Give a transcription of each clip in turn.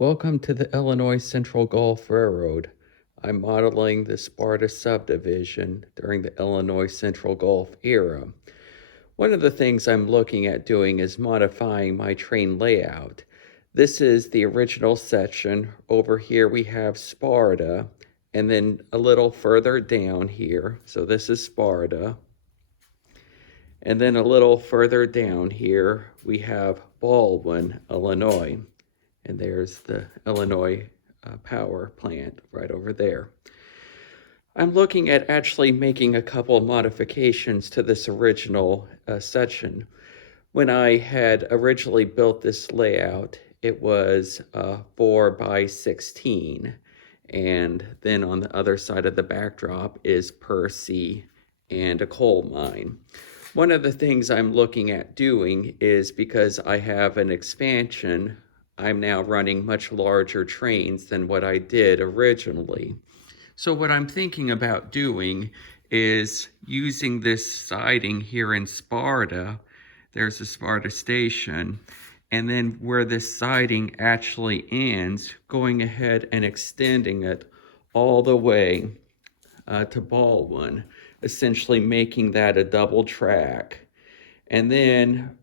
Welcome to the Illinois Central Gulf Railroad. I'm modeling the Sparta Subdivision during the Illinois Central Gulf era. One of the things I'm looking at doing is modifying my train layout. This is the original section. Over here we have Sparta, and then a little further down here, so this is Sparta. And then a little further down here, we have Baldwin, Illinois. And there's the Illinois power plant right over there. I'm looking at actually making a couple of modifications to this original section. When I had originally built this layout, it was 4 by 16. And then on the other side of the backdrop is Percy and a coal mine. One of the things I'm looking at doing is, because I have an expansion, I'm now running much larger trains than what I did originally. So what I'm thinking about doing is using this siding here in Sparta. There's the Sparta station. And then where this siding actually ends, going ahead and extending it all the way to Baldwin, essentially making that a double track. And then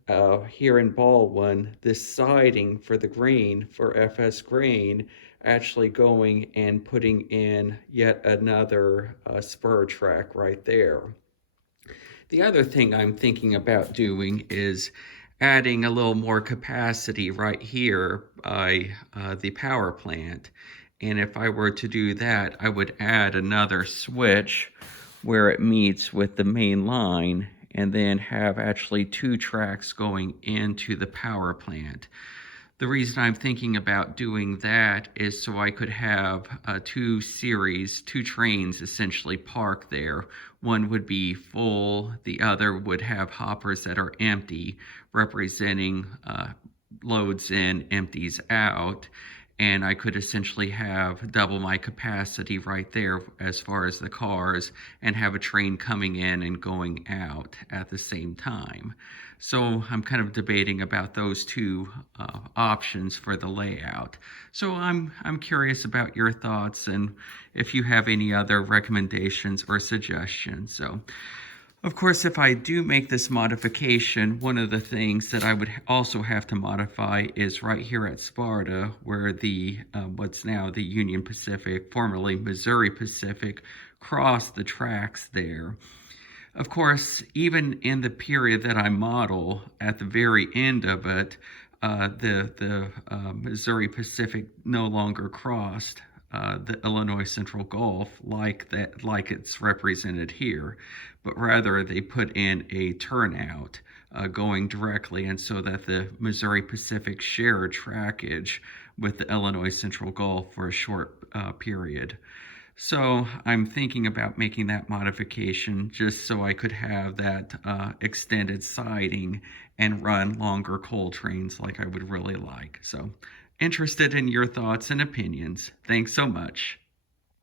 here in Baldwin, this siding for the green, for FS Green, actually going and putting in yet another spur track right there. The other thing I'm thinking about doing is adding a little more capacity right here by the power plant. And if I were to do that, I would add another switch where it meets with the main line, and then have actually 2 tracks going into the power plant. The reason I'm thinking about doing that is so I could have 2 trains essentially parked there. One would be full, the other would have hoppers that are empty, representing loads in, empties out. And I could essentially have double my capacity right there as far as the cars, and have a train coming in and going out at the same time. So I'm kind of debating about those 2 options for the layout. So I'm curious about your thoughts, and if you have any other recommendations or suggestions. So, of course, if I do make this modification, one of the things that I would also have to modify is right here at Sparta, where the what's now the Union Pacific, formerly Missouri Pacific, crossed the tracks there. Of course, even in the period that I model, at the very end of it, the Missouri Pacific no longer crossed the Illinois Central Gulf like it's represented here, but rather they put in a turnout going directly, and so that the Missouri Pacific shared trackage with the Illinois Central Gulf for a short period. So I'm thinking about making that modification just so I could have that extended siding and run longer coal trains like I would really like. So interested in your thoughts and opinions. Thanks so much.